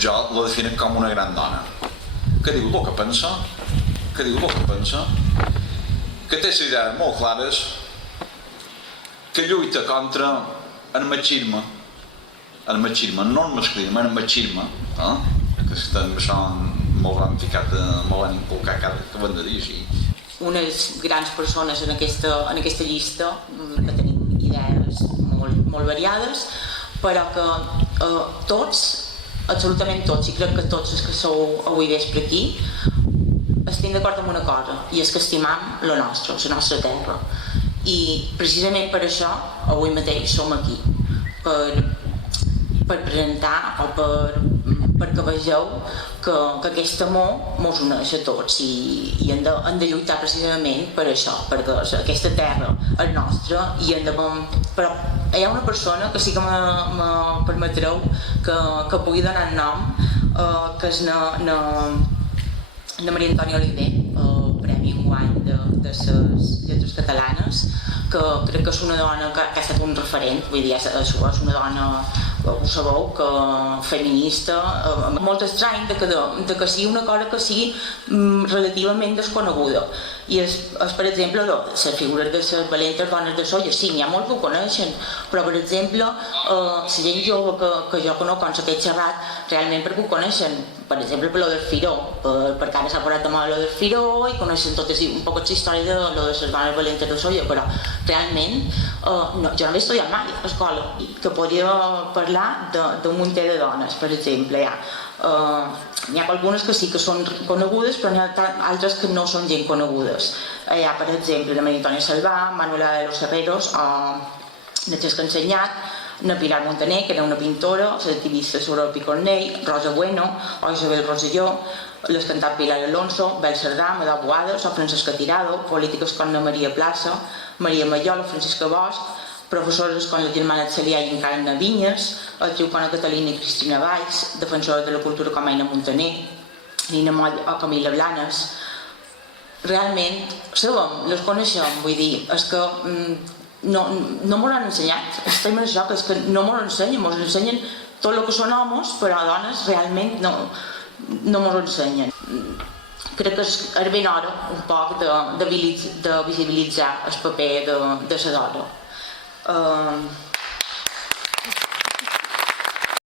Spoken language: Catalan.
jo la definec com una gran dona, que diu el que pensa, que té les idees molt clares, que lluita contra el machisme, no el masclisme, el machisme, que també són molt han inculcat que ho hem de dir així. Unes grans persones en aquesta llista, que tenim idees molt variades, però que tots, absolutament tots, i crec que tots els que sou avui vespre aquí, estem d'acord amb una cosa, i és que estimam la nostra terra. I precisament per això avui mateix som aquí, per presentar o perquè vegeu que aquest amor mos uneix a tots i hem de lluitar precisament per això, perquè aquesta terra és nostra i però hi ha una persona que sí que me permetreu que pugui donar el nom, que és na Maria Antònia Oliver, el Premi enguany de les lletres catalanes, que crec que és una dona que ha estat un referent, vull dir, és una dona, ho sabeu, que feminista, molt estrany de que sigui una cosa que sigui relativament desconeguda. I és per exemple, les figures de les valentes dones de Sóller, sí, n'hi ha molts que ho coneixen, però per exemple, la gent jove que jo conec, quan s'ha xerrat, realment perquè ho coneixen, per exemple, per lo del Firó, perquè ara s'ha parlat de lo del Firó i coneixen totes un poc la història de les dones valentes de Sóller, però realment jo no havia estudiat mai a l'escola, que podria parlar d'un munter de dones, per exemple. N'hi ha algunes que sí que són conegudes, però n'hi ha altres que no són gent conegudes. Hi ha, per exemple, la Maria Antònia Salvà, Manuela de los Herreros, Francesca Ensenyat, na Pilar Montaner, que era una pintora, l'activista sobre el Picornell, Rosa Bueno, o Isabel Rosselló, les cantants Pilar Alonso, Bel Cerdà, Madà Boades, o Francesca Tirado, polítiques com la Maria Plaça, Maria Maiola, Francisca Bosch, professores com la germana Celià i Encarna Vinyes, actriu com la Catalina i Cristina Valls, defensores de la cultura com Aina Montaner, Nina Moll o Camila Blanes. Realment, sabem, les coneixem, vull dir, és que no m'ho han ensenyat, estem en això, que és que no m'ho ensenyen, m'ho ensenyen tot el que són homes, però dones realment no m'ho ensenyen. Crec que és ben hora un poc de visibilitzar el paper de la dona.